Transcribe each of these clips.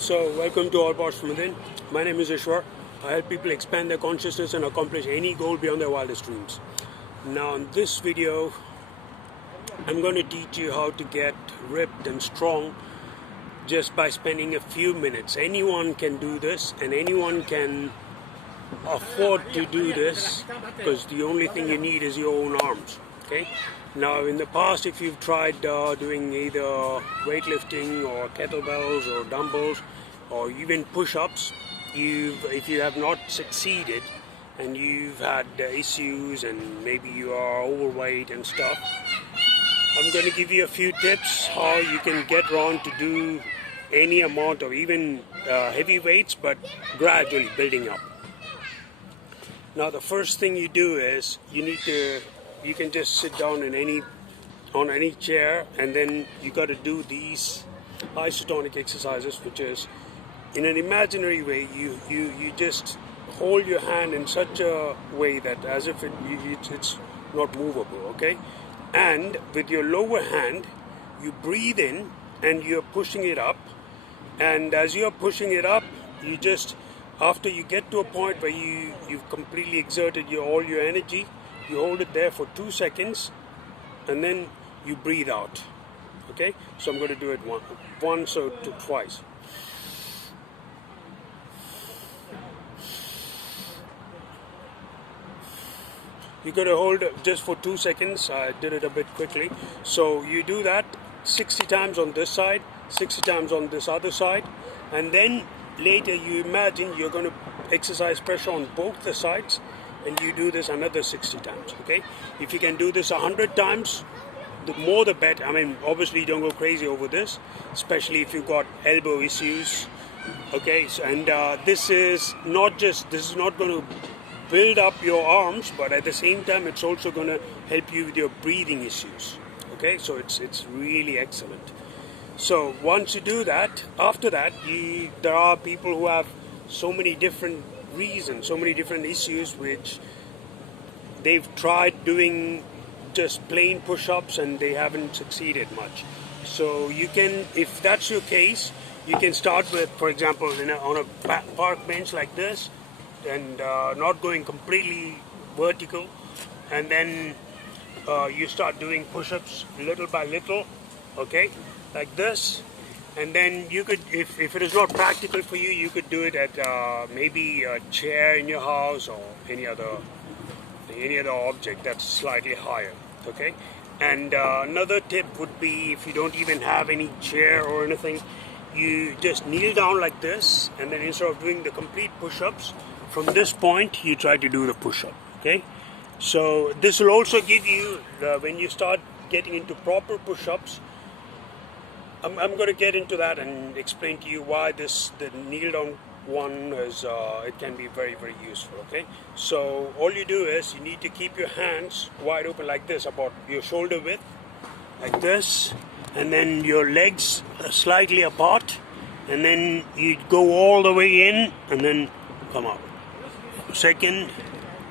So, welcome to All Parts from Within. My name is Ishwar. I help people expand their consciousness and accomplish any goal beyond their wildest dreams. Now, in this video, I'm going to teach you how to get ripped and strong just by spending a few minutes. Anyone can do this, and anyone can afford to do this because the only thing you need is your own arms. Okay. Now, in the past, if you've tried doing either weightlifting or kettlebells or dumbbells or even push-ups, if you have not succeeded and you've had issues and maybe you are overweight and stuff, I'm going to give you a few tips how you can get around to do any amount of even heavy weights, but gradually building up. Now, the first thing you do is you can just sit down on any chair, and then you got to do these isotonic exercises, which is in an imaginary way. You just hold your hand in such a way that as if it's not movable, okay? And with your lower hand, you breathe in and you're pushing it up. And as you're pushing it up, you just, after you get to a point where you've completely exerted all your energy, you hold it there for 2 seconds and then you breathe out. Okay? So I'm going to do it once or twice. You got to hold it just for 2 seconds. I did it a bit quickly. So you do that 60 times on this side, 60 times on this other side, and then later you imagine you're going to exercise pressure on both the sides, and you do this another 60 times. Okay? If you can do this 100 times, the more the better. I mean, obviously don't go crazy over this, especially if you've got elbow issues. Okay? So, and this is not going to build up your arms, but at the same time it's also going to help you with your breathing issues. Okay? So it's really excellent. So once you do that, after that, there are people who have so many different reasons, so many different issues, which they've tried doing just plain push-ups and they haven't succeeded much. So you can, if that's your case, you can start with, for example, on a park bench like this, and not going completely vertical, and then you start doing push-ups little by little, okay, like this. And then you could, if it is not practical for you, you could do it at maybe a chair in your house or any other object that's slightly higher. Okay. And another tip would be, if you don't even have any chair or anything, you just kneel down like this, and then instead of doing the complete push-ups, from this point you try to do the push-up. Okay. So this will also give you, when you start getting into proper push-ups, I'm going to get into that and explain to you why the kneel down one is, it can be very, very useful. Okay, so all you do is you need to keep your hands wide open like this, about your shoulder width, like this, and then your legs slightly apart, and then you go all the way in and then come out. Second,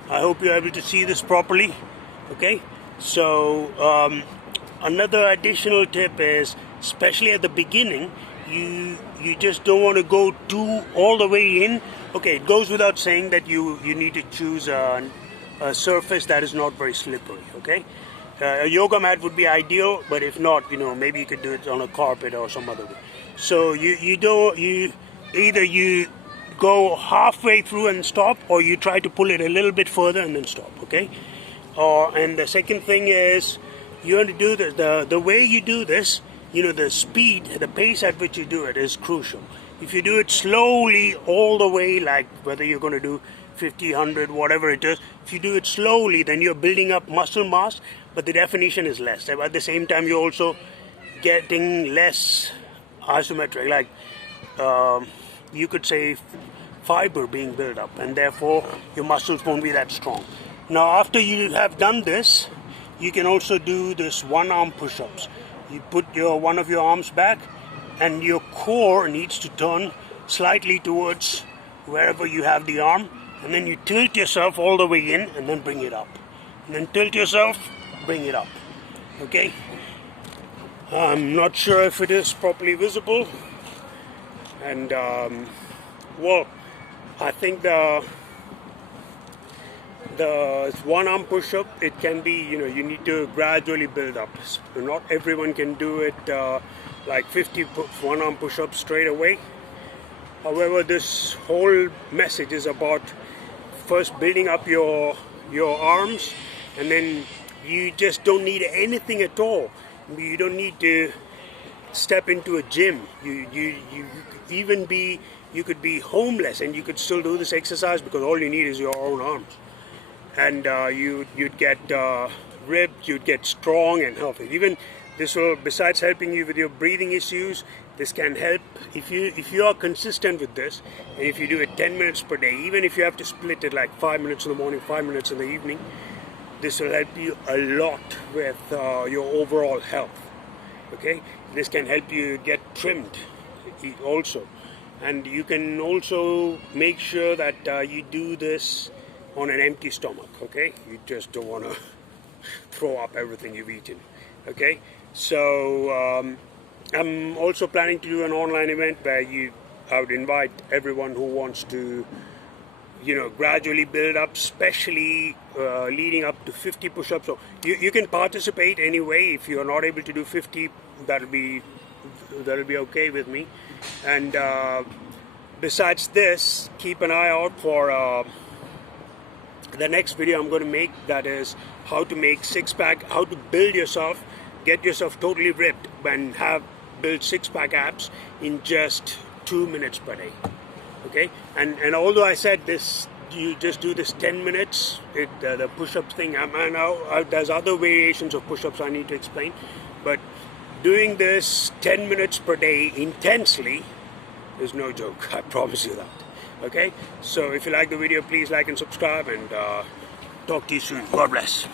I hope you're able to see this properly. Okay, so another additional tip is, especially at the beginning, you just don't want to go all the way in. Okay, it goes without saying that you need to choose a surface that is not very slippery. Okay, a yoga mat would be ideal, but if not, maybe you could do it on a carpet or some other way. So you either you go halfway through and stop, or you try to pull it a little bit further and then stop. Okay, and the second thing is, you want to do the way you do this. The speed, the pace at which you do it is crucial. If you do it slowly all the way, like whether you're going to do 50, 100, whatever it is, if you do it slowly, then you're building up muscle mass, but the definition is less. At the same time, you're also getting less isometric, like you could say fiber being built up, and therefore your muscles won't be that strong. Now, after you have done this, you can also do this one-arm push-ups. You put one of your arms back, and your core needs to turn slightly towards wherever you have the arm, and then you tilt yourself all the way in and then bring it up. And then tilt yourself, bring it up. Okay? I'm not sure if it is properly visible. And well, I think the one arm push-up, it can be, you need to gradually build up. Not everyone can do it like 50 one arm push-ups straight away. However, this whole message is about first building up your arms, and then you just don't need anything at all. You don't need to step into a gym. You could be homeless and you could still do this exercise, because all you need is your own arms, and you'd get ripped, you'd get strong and healthy. Even this will, besides helping you with your breathing issues, this can help if you are consistent with this, and if you do it 10 minutes per day, even if you have to split it like 5 minutes in the morning, 5 minutes in the evening, this will help you a lot with your overall health. Okay, this can help you get trimmed also, and you can also make sure that you do this on an empty stomach. Okay, you just don't want to throw up everything you've eaten. Okay, so I'm also planning to do an online event where I would invite everyone who wants to, gradually build up, especially leading up to 50 push-ups. So you can participate anyway. If you are not able to do 50, that'll be okay with me. And besides this, keep an eye out for the next video I'm going to make, that is how to make six-pack, how to build yourself, get yourself totally ripped and build six-pack abs in just 2 minutes per day. Okay, and although I said this, you just do this 10 minutes, the push-ups thing, there's other variations of push-ups I need to explain, but doing this 10 minutes per day intensely is no joke, I promise you that. Okay, so if you like the video, please like and subscribe, and talk to you soon. God bless.